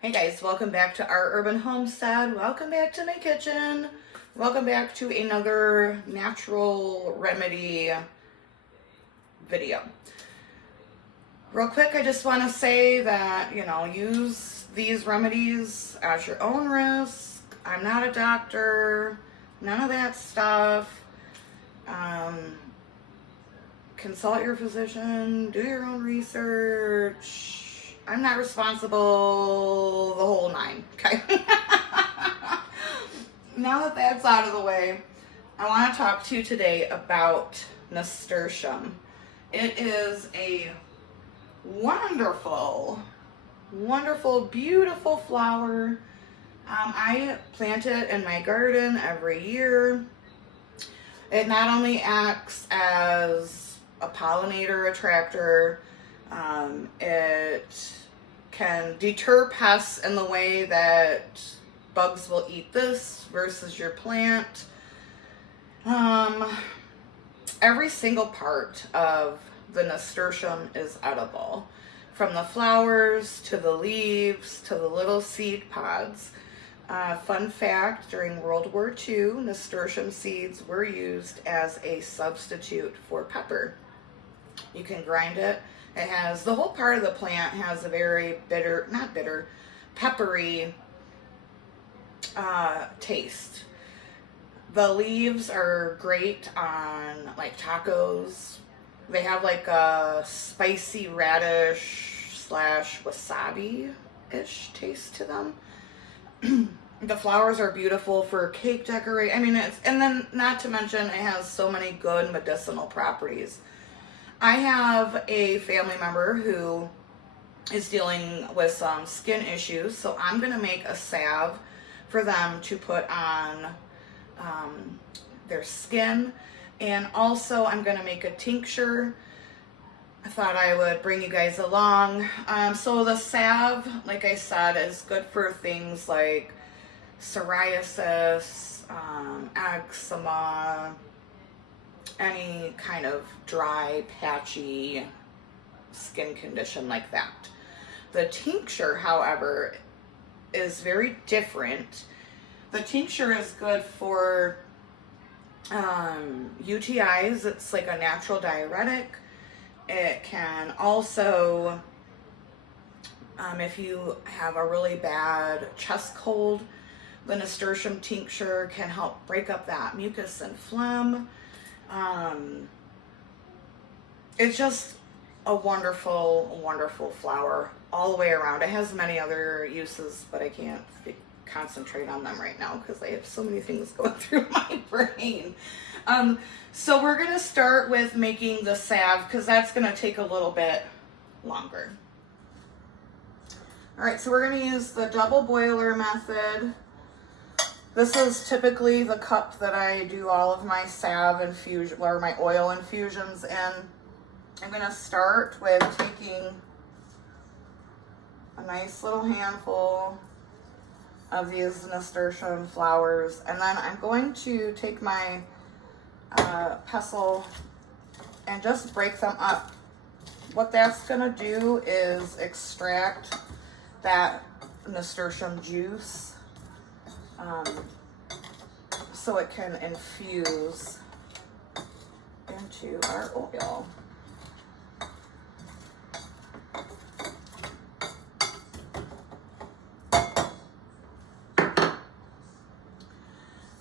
Hey guys, welcome back to our urban homestead. Welcome back to my kitchen. Welcome back to another natural remedy video. Real quick, I just want to say that, use these remedies at your own risk. I'm not a doctor, none of that stuff. Consult your physician, do your own research. I'm not responsible, the whole nine, okay? Now that that's out of the way, I want to talk to you today about Nasturtium. It is a wonderful, wonderful, beautiful flower. I plant it in my garden every year. It not only acts as a pollinator attractor, it can deter pests in the way that bugs will eat this versus your plant. Every single part of the nasturtium is edible, from the flowers to the leaves to the little seed pods. Fun fact, during World War II, nasturtium seeds were used as a substitute for pepper. You can grind it. It has, the whole part of the plant has a very peppery taste. The leaves are great on like tacos. They have like a spicy radish slash wasabi-ish taste to them. The flowers are beautiful for cake decoration. I mean, and then not to mention it has so many good medicinal properties. I have a family member who is dealing with some skin issues, so I'm going to make a salve for them to put on their skin. And also I'm going to make a tincture. I thought I would bring you guys along. So the salve, like I said, is good for things like psoriasis, eczema, any kind of dry, patchy skin condition like that. The tincture, however, is very different. The tincture is good for UTIs. It's like a natural diuretic. It can also, if you have a really bad chest cold, the nasturtium tincture can help break up that mucus and phlegm. It's just a wonderful, wonderful flower all the way around. It has many other uses, but I can't concentrate on them right now because I have so many things going through my brain. So we're going to start with making the salve because that's going to take a little bit longer. All right, so we're going to use the double boiler method. This is typically the cup that I do all of my salve infusion or my oil infusions in. I'm going to start with taking a nice little handful of these nasturtium flowers, and then I'm going to take my pestle and just break them up. What that's going to do is extract that nasturtium juice so it can infuse into our oil.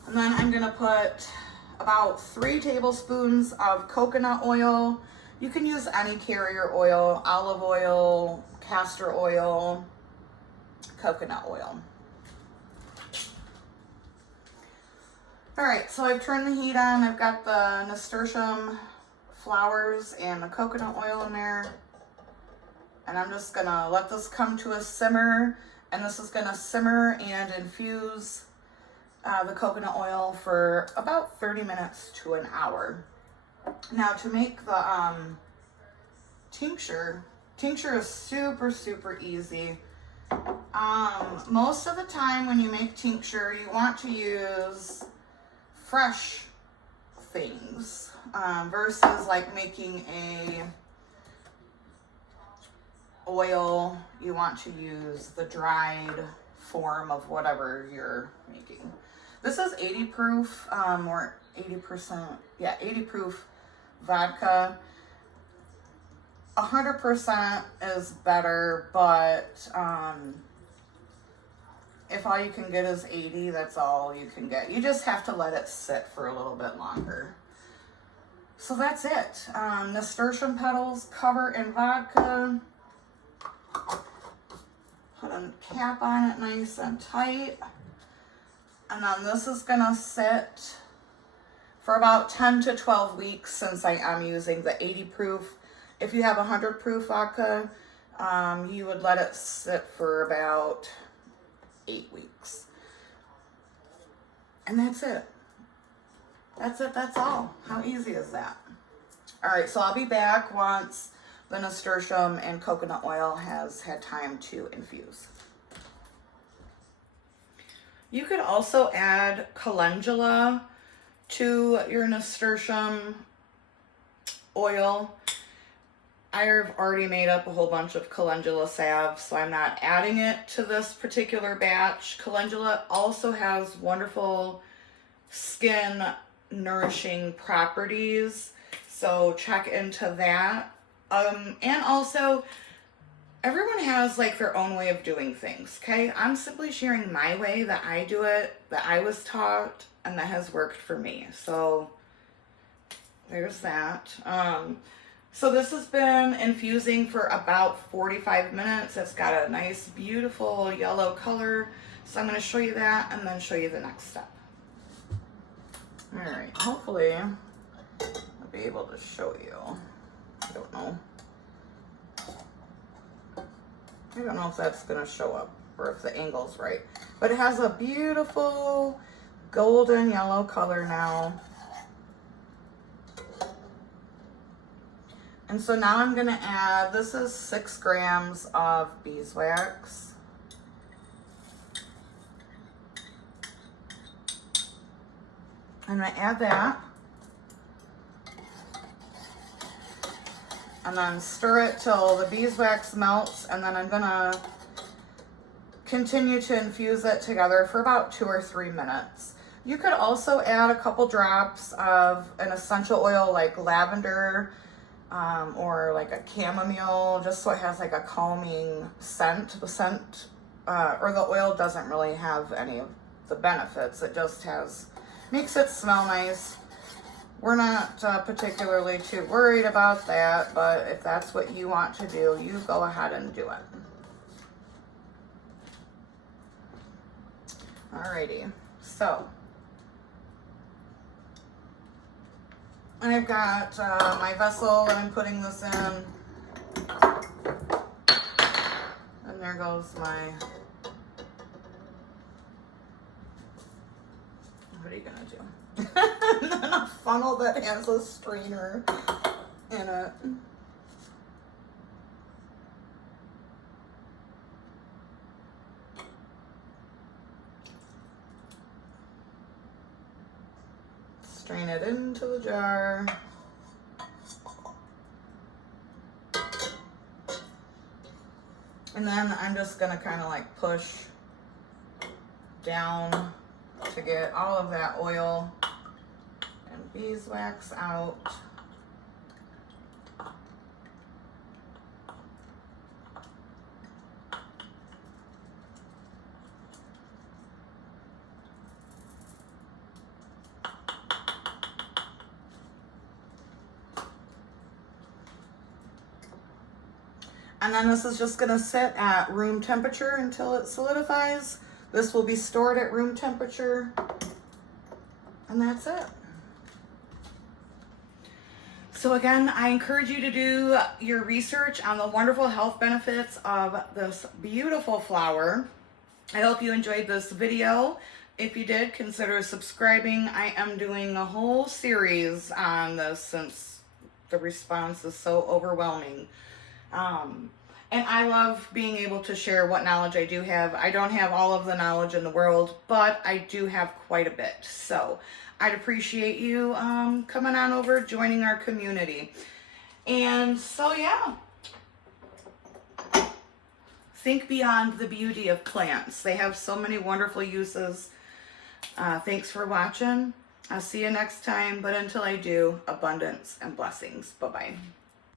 And then I'm going to put about 3 tablespoons of coconut oil. You can use any carrier oil, olive oil, castor oil, coconut oil. All right, so I've turned the heat on. I've got the nasturtium flowers and the coconut oil in there. And I'm just gonna let this come to a simmer. And this is gonna simmer and infuse the coconut oil for about 30 minutes to an hour. Now to make the tincture is super, super easy. Most of the time when you make tincture, you want to use fresh things versus like making oil, you want to use the dried form of whatever you're making. This is 80 proof, or 80%, yeah, 80 proof vodka. 100% is better, but if all you can get is 80, that's all you can get. You just have to let it sit for a little bit longer. So that's it. Nasturtium petals, cover in vodka. Put a cap on it nice and tight. And then this is gonna sit for about 10 to 12 weeks since I am using the 80 proof. If you have 100 proof vodka, you would let it sit for about 8 weeks. And that's it. That's it, that's all. How easy is that? All right, so I'll be back once the nasturtium and coconut oil has had time to infuse. You could also add calendula to your nasturtium oil. I've already made up a whole bunch of calendula salve, so I'm not adding it to this particular batch. Calendula also has wonderful skin nourishing properties, so check into that. And also, everyone has like their own way of doing things, okay? I'm simply sharing my way that I do it, that I was taught, and that has worked for me. So there's that. So this has been infusing for about 45 minutes. It's got a nice, beautiful yellow color. So I'm going to show you that and then show you the next step. All right, hopefully I'll be able to show you. I don't know. I don't know if that's going to show up or if the angle's right. But it has a beautiful golden yellow color now. And so now I'm going to add, this is 6 grams of beeswax. I'm going to add that. And then stir it till the beeswax melts, and then I'm going to continue to infuse it together for about 2 or 3 minutes. You could also add a couple drops of an essential oil like lavender, or like a chamomile, just so it has like a calming scent. The scent or the oil doesn't really have any of the benefits. It just makes it smell nice. We're not particularly too worried about that, but if that's what you want to do, you go ahead and do it. Alrighty, so I've got my vessel that I'm putting this in, and there goes my, what are you gonna do? And then a funnel that has a strainer in it. Strain it into the jar. And then I'm just gonna kind of like push down to get all of that oil and beeswax out. And then this is just gonna sit at room temperature until it solidifies. This will be stored at room temperature, and that's it. So again, I encourage you to do your research on the wonderful health benefits of this beautiful flower. I hope you enjoyed this video. If you did, consider subscribing. I am doing a whole series on this since the response is so overwhelming. And I love being able to share what knowledge I do have. I don't have all of the knowledge in the world, but I do have quite a bit. So I'd appreciate you coming on over, joining our community. And so, yeah. think beyond the beauty of plants. They have so many wonderful uses. Thanks for watching. I'll see you next time, but until I do, abundance and blessings. Bye-bye.